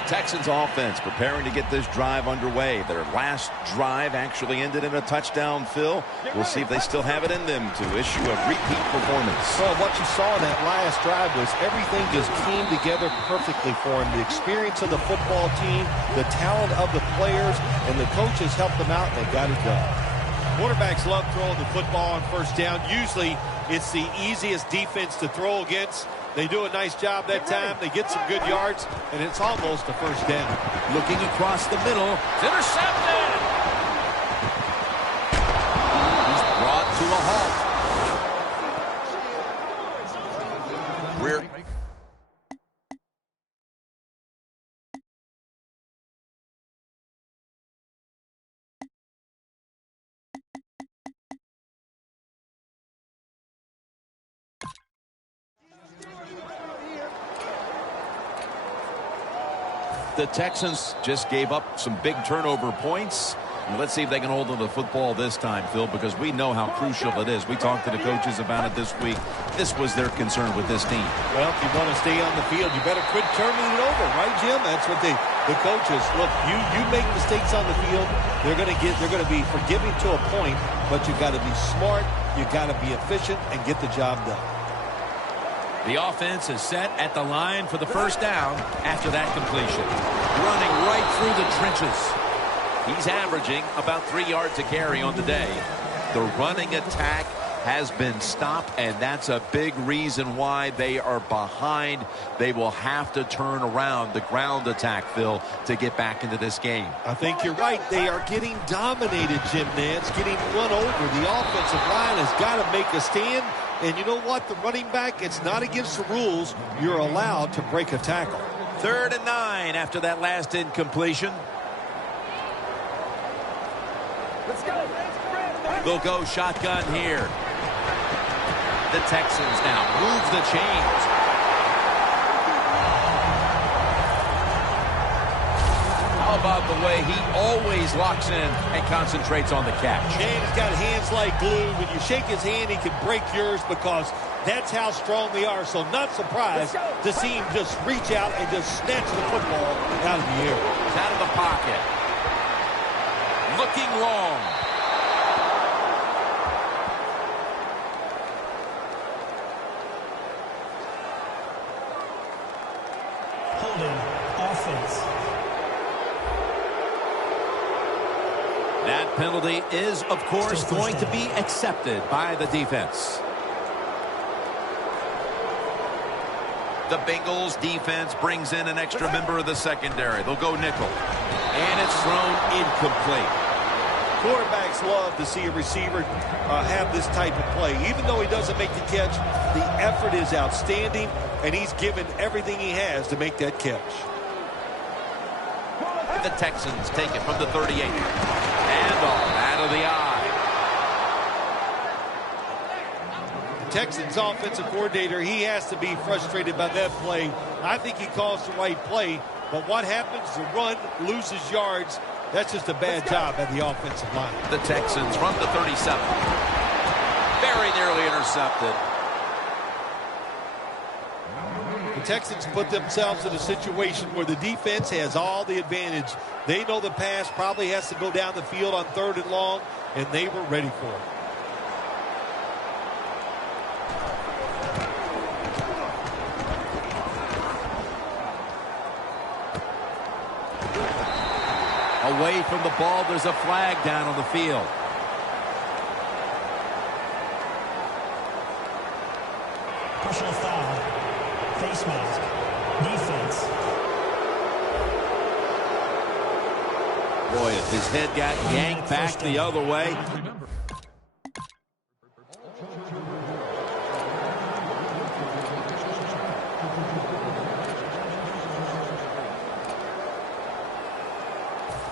The Texans offense preparing to get this drive underway. Their last drive actually ended in a touchdown, Phil. We'll see if they still have it in them to issue a repeat performance. Well, what you saw in that last drive was everything just came together perfectly for him. The experience of the football team, the talent of the players, and the coaches helped them out, and they got it done. Quarterbacks love throwing the football on first down. Usually it's the easiest defense to throw against. They do a nice job that time. They get some good yards, and it's almost a first down. Looking across the middle. It's intercepted. He's brought to a halt. The Texans just gave up some big turnover points. And let's see if they can hold on to the football this time, Phil, because we know how crucial it is. We talked to the coaches about it this week. This was their concern with this team. Well, if you want to stay on the field, you better quit turning it over, right, Jim? That's what the coaches look. You make mistakes on the field, they're going to be forgiving to a point, but you got to be smart, you got to be efficient, and get the job done. The offense is set at the line for the first down after that completion. Running right through the trenches. He's averaging about 3 yards a carry on the day. The running attack has been stopped, and that's a big reason why they are behind. They will have to turn around the ground attack, Phil, to get back into this game. I think you're right. They are getting dominated, Jim Nantz, getting run over. The offensive line has got to make a stand. And you know what? The running back, it's not against the rules. You're allowed to break a tackle. 3rd and 9 after that last incompletion. Let's go. They'll go shotgun here. The Texans now move the chains. How about the way he always locks in and concentrates on the catch? And he's got hands like glue. When you shake his hand, he can break yours because that's how strong they are. So not surprised to see him just reach out and just snatch the football out of the air. He's out of the pocket. Looking long. Holding offense. That penalty is, of course, going to be accepted by the defense. The Bengals defense brings in an extra member of the secondary. They'll go nickel. And it's thrown incomplete. Quarterbacks love to see a receiver have this type of play. Even though he doesn't make the catch, the effort is outstanding, and he's given everything he has to make that catch. The Texans take it from the 38. Handoff out of the eye. The Texans offensive coordinator, he has to be frustrated by that play. I think he calls the right play, but what happens? The run loses yards. That's just a bad job at the offensive line. The Texans from the 37. Very nearly intercepted. The Texans put themselves in a situation where the defense has all the advantage. They know the pass probably has to go down the field on 3rd and long, and they were ready for it. Away from the ball, there's a flag down on the field. Personal foul. Face mask. Defense. Boy, if his head got yanked back the other way.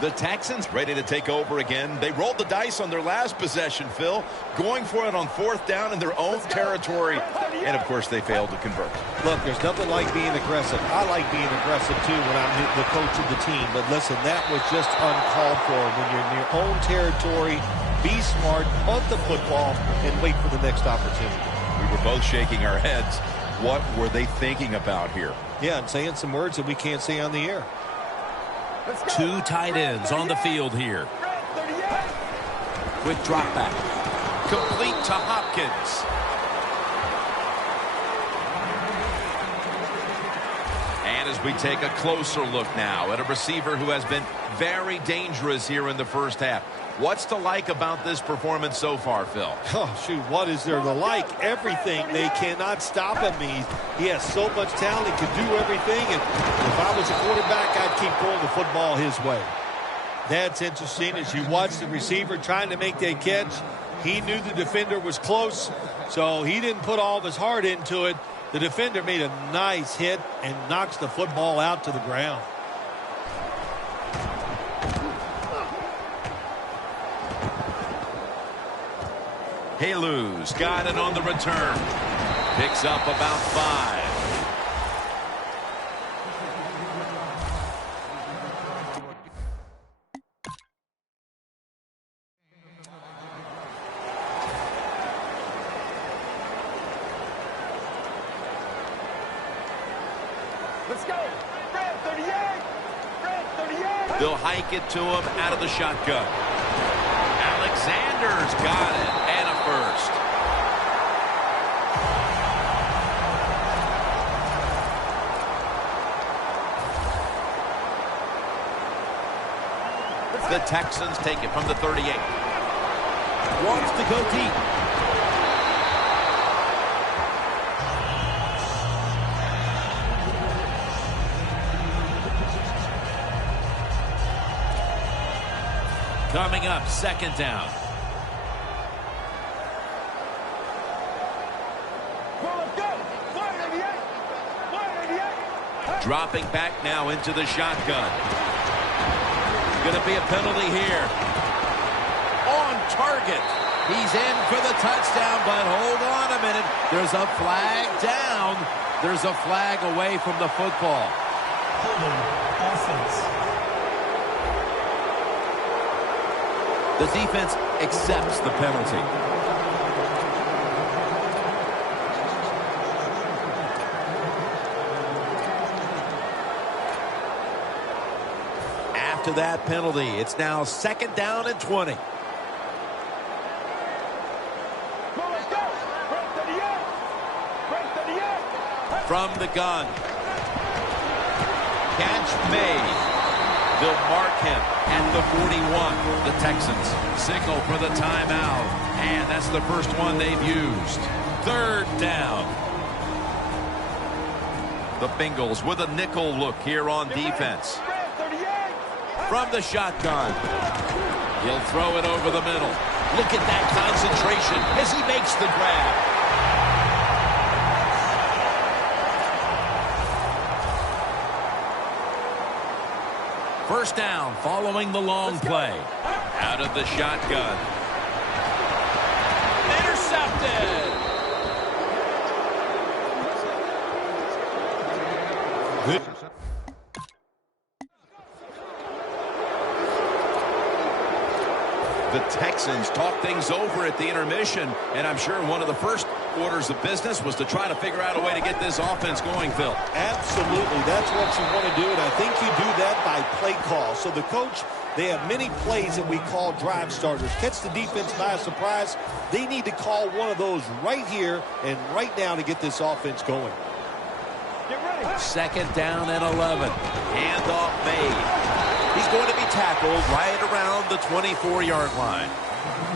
The Texans ready to take over again. They rolled the dice on their last possession, Phil, going for it on 4th down in their own territory. And, of course, they failed to convert. Look, there's nothing like being aggressive. I like being aggressive, too, when I'm the coach of the team. But, listen, that was just uncalled for. When you're in your own territory, be smart, punt the football, and wait for the next opportunity. We were both shaking our heads. What were they thinking about here? Yeah, and saying some words that we can't say on the air. Two tight ends on the field here. Quick drop back. Complete to Hopkins. And as we take a closer look now at a receiver who has been very dangerous here in the first half. What's to like about this performance so far, Phil? Oh, shoot, what is there to like? Everything. They cannot stop him. He has so much talent. He can do everything. And if I was a quarterback, I'd keep throwing the football his way. That's interesting. As you watch the receiver trying to make that catch, he knew the defender was close, so he didn't put all of his heart into it. The defender made a nice hit and knocks the football out to the ground. Haluz got it on the return. Picks up about 5. Let's go. Red 38. Red 38. They'll hike it to him out of the shotgun. Alexander's got it. And a first. The Texans take it from the 38. Wants to go deep. Coming up, second down. Dropping back now into the shotgun. Going to be a penalty here. On target. He's in for the touchdown, but hold on a minute. There's a flag down. There's a flag away from the football. Holding offense. The defense accepts the penalty. After that penalty, it's now second down and 20. From the gun. Catch made. They'll mark him at the 41. The Texans signal for the timeout. And that's the first one they've used. Third down. The Bengals with a nickel look here on defense. From the shotgun. He'll throw it over the middle. Look at that concentration as he makes the grab. First down following the long play. Out of the shotgun. Intercepted. Good. The Texans talk things over at the intermission, and I'm sure one of the first orders of business was to try to figure out a way to get this offense going, Phil. Absolutely. That's what you want to do, and I think you do that by play call. So the coach, they have many plays that we call drive starters. Catch the defense by surprise. They need to call one of those right here and right now to get this offense going. Get ready. Second down and 11. Handoff made. He's going to be tackled right around the 24-yard line.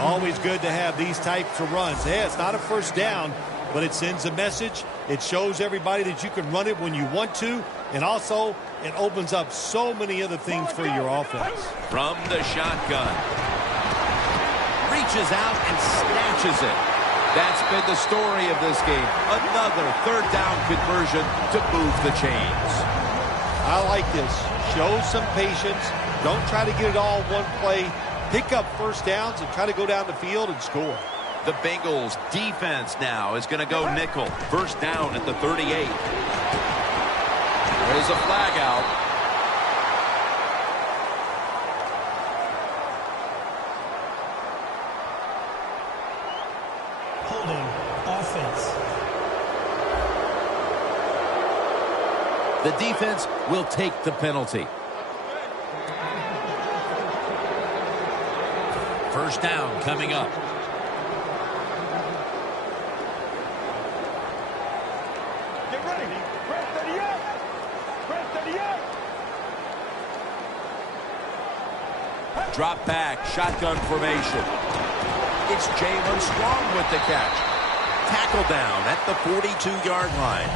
Always good to have these types of runs. Yeah, it's not a first down, but it sends a message. It shows everybody that you can run it when you want to, and also it opens up so many other things for your offense. From the shotgun. Reaches out and snatches it. That's been the story of this game. Another third down conversion to move the chains. I like this. Show some patience. Don't try to get it all one play. Pick up first downs and try to go down the field and score. The Bengals defense now is going to go nickel. First down at the 38. There's a flag out. Holding offense. The defense will take the penalty. First down coming up. Get ready. Red 38. Red 38. Drop back, shotgun formation. It's Jalen Strong with the catch. Tackle down at the 42-yard line.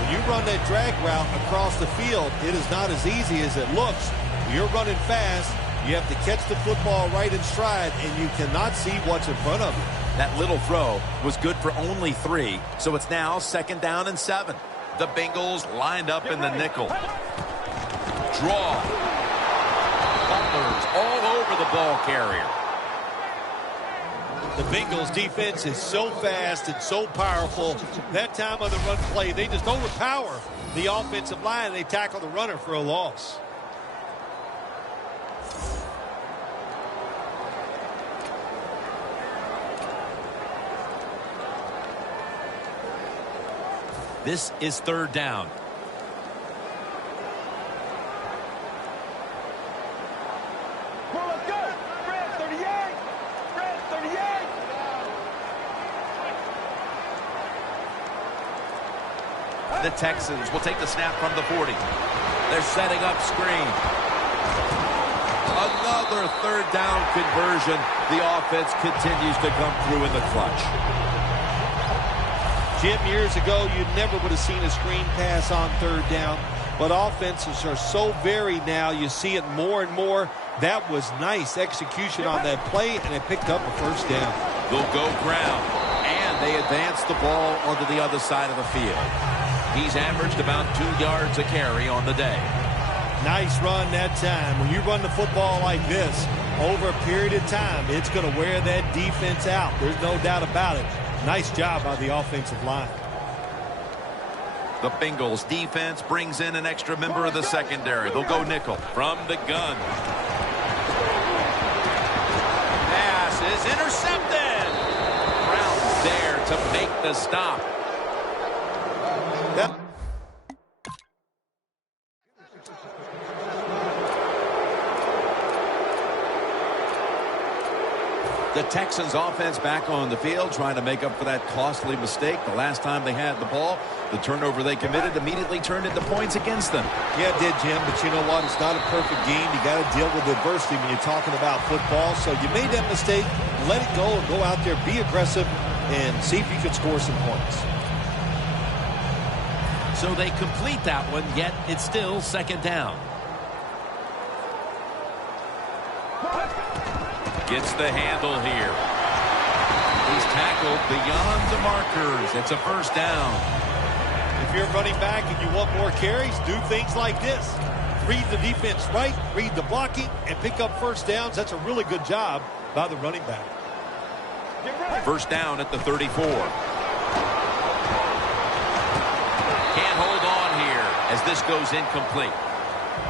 When you run that drag route across the field, it is not as easy as it looks. You're running fast. You have to catch the football right in stride, and you cannot see what's in front of you. That little throw was good for only 3, so it's now 2nd down and 7. The Bengals lined up in the nickel. Draw. Butler's all over the ball carrier. The Bengals defense is so fast and so powerful. That time on the run play, they just overpower the offensive line. They tackle the runner for a loss. This is 3rd down. Well, let's go. Red 38. Red 38. The Texans will take the snap from the 40. They're setting up screen. Another 3rd down conversion. The offense continues to come through in the clutch. Jim, years ago, you never would have seen a screen pass on 3rd down. But offenses are so varied now. You see it more and more. That was nice execution on that play, and it picked up a 1st down. They'll go ground, and they advance the ball onto the other side of the field. He's averaged about 2 yards a carry on the day. Nice run that time. When you run the football like this, over a period of time, it's going to wear that defense out. There's no doubt about it. Nice job by the offensive line. The Bengals defense brings in an extra member of the secondary. They'll go nickel from the gun. Pass is intercepted. Brown's there to make the stop. That The Texans offense back on the field trying to make up for that costly mistake the last time they had the ball. The turnover they committed immediately turned into points against them. Yeah, it did, Jim, but you know what? It's not a perfect game. You got to deal with adversity when you're talking about football. So you made that mistake, let it go, and go out there, be aggressive, and see if you can score some points. So they complete that one, yet it's still 2nd down. Gets the handle here. He's tackled beyond the markers. It's a 1st down. If you're running back and you want more carries, do things like this. Read the defense right, read the blocking, and pick up 1st downs. That's a really good job by the running back. 1st down at the 34. Can't hold on here as this goes incomplete.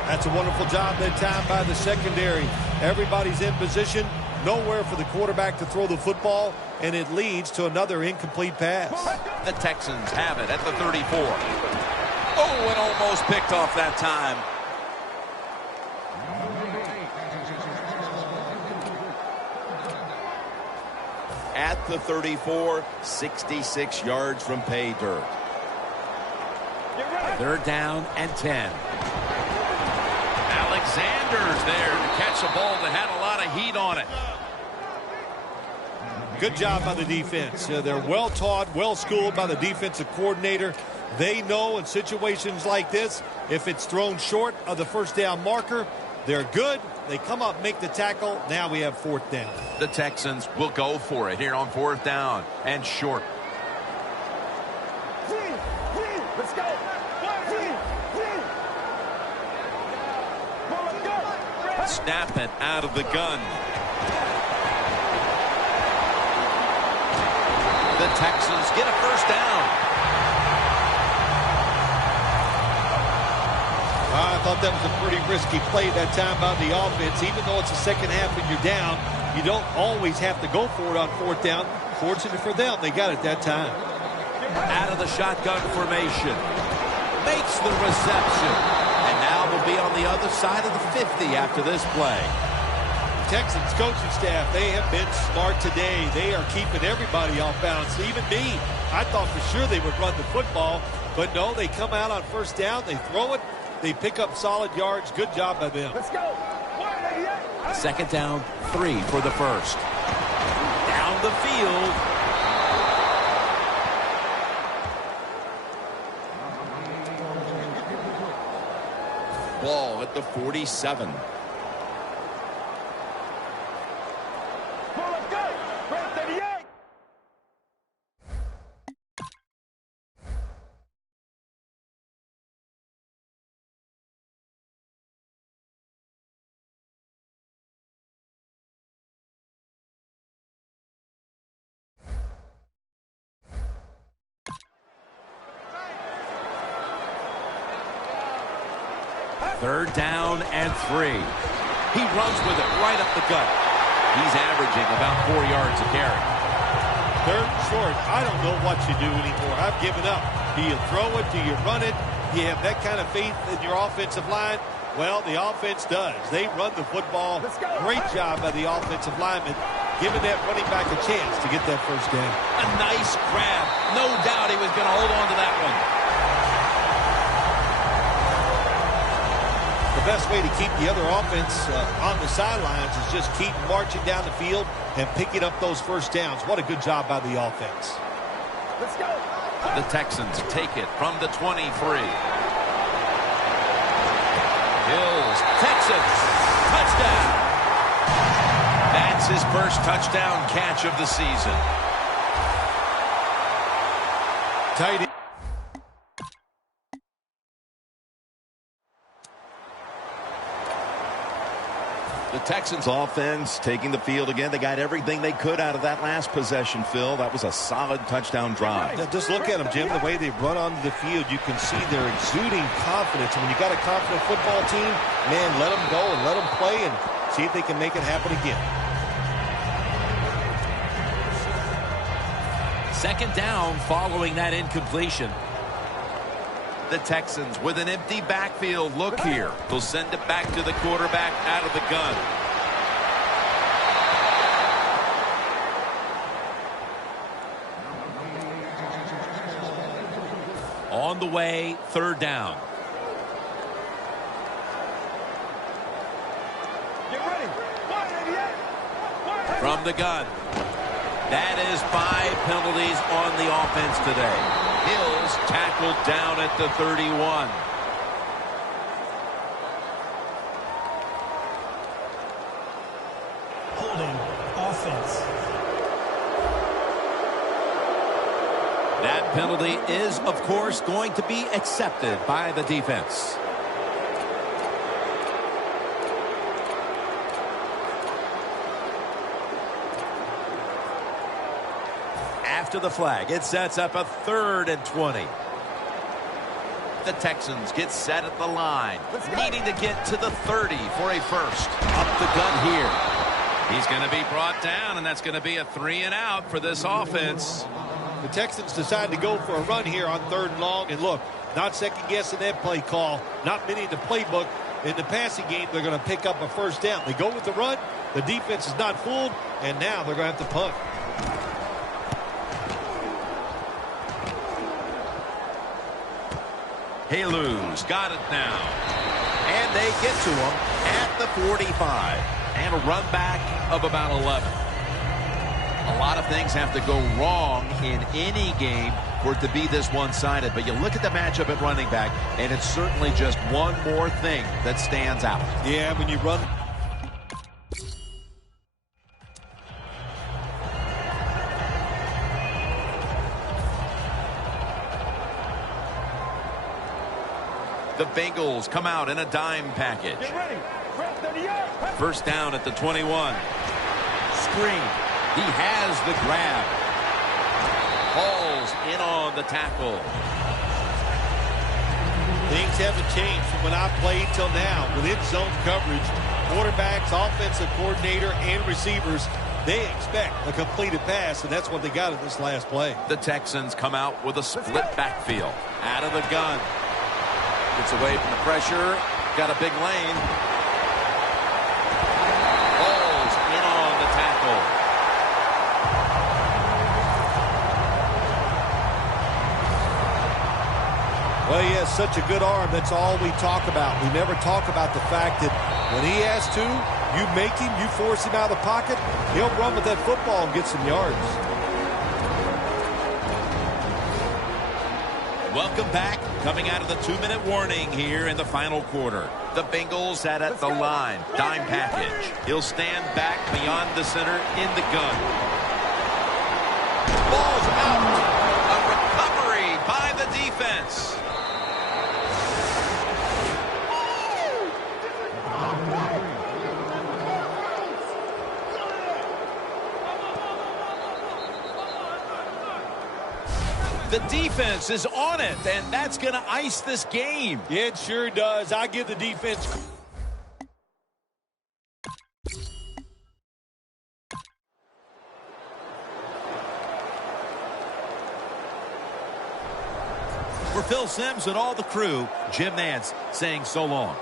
That's a wonderful job that time by the secondary. Everybody's in position. Nowhere for the quarterback to throw the football, and it leads to another incomplete pass. The Texans have it at the 34. Oh, and almost picked off that time. At the 34, 66 yards from pay dirt. 3rd down and 10. Alexander's there to catch a ball that had a lot of heat on it. Good job by the defense. They're well taught, well schooled by the defensive coordinator. They know in situations like this, if it's thrown short of the 1st down marker, they're good. They come up, make the tackle. Now we have 4th down. The Texans will go for it here on 4th down and short. Let's go. Snap it out of the gun. The Texans get a 1st down. I thought that was a pretty risky play that time by the offense. Even though it's the 2nd half and you're down, you don't always have to go for it on 4th down. Fortunate for them, they got it that time. Out of the shotgun formation. Makes the reception. And now they'll be on the other side of the 50 after this play. Texans coaching staff, they have been smart today. They are keeping everybody off balance. Even me, I thought for sure they would run the football, but no, they come out on first down, they throw it, they pick up solid yards. Good job by them. Let's go. 188. Second down, 3 for the first. Down the field. Ball at the 47. Let's go. Red 38. Third down and 3. He runs with it right up the gut. He's averaging about 4 yards a carry. Third and short, I don't know what you do anymore. I've given up. Do you throw it? Do you run it? Do you have that kind of faith in your offensive line? Well, the offense does. They run the football. Great job by the offensive lineman, giving that running back a chance to get that first down. A nice grab. No doubt he was going to hold on to that one. The best way to keep the other offense on the sidelines is just keep marching down the field and picking up those first downs. What a good job by the offense. Let's go. The Texans take it from the 23. Hills, Texans, touchdown. That's his first touchdown catch of the season. Tight end. The Texans offense taking the field again. They got everything they could out of that last possession, Phil. That was a solid touchdown drive. Yeah, just look at them, Jim. The way they run onto the field, you can see they're exuding confidence. And when you got a confident football team, man, let them go and let them play and see if they can make it happen again. Second down following that incompletion. The Texans with an empty backfield look here. They'll send it back to the quarterback out of the gun. On the way, third down. Get ready. 188. From the gun. That is 5 penalties on the offense today. Hills tackled down at the 31. Holding offense. That penalty is, of course, going to be accepted by the defense. After the flag, it sets up a 3rd and 20. The Texans get set at the line, needing to get to the 30 for a first. Up the gun here. He's going to be brought down, and that's going to be a 3 and out for this offense. The Texans decide to go for a run here on 3rd and long. And look, not second-guessing that play call. Not many in the playbook. In the passing game, they're going to pick up a first down. They go with the run. The defense is not fooled, and now they're going to have to punt. Haluz got it now. And they get to him at the 45. And a run back of about 11. A lot of things have to go wrong in any game for it to be this one-sided. But you look at the matchup at running back, and it's certainly just one more thing that stands out. Yeah, when you run... The Bengals come out in a dime package. Get ready. Red 38. First down at the 21. Screen. He has the grab. Hall's in on the tackle. Things haven't changed from when I played till now. Within zone coverage, quarterbacks, offensive coordinator, and receivers, they expect a completed pass, and that's what they got in this last play. The Texans come out with a split backfield. Out of the gun. Gets away from the pressure Got a big lane. Falls in on the tackle. Well, he has such a good arm. That's all we talk about. We never talk about the fact that when he has to, you make him, you force him out of the pocket, he'll run with that football and get some yards. Welcome back. Coming out of the 2-minute warning here in the final quarter. The Bengals at the line. Dime package. He'll stand back beyond the center in the gun. Ball's out. A recovery by the defense. The defense is on it, and that's going to ice this game. It sure does. I give the defense. For Phil Simms and all the crew, Jim Nantz saying so long.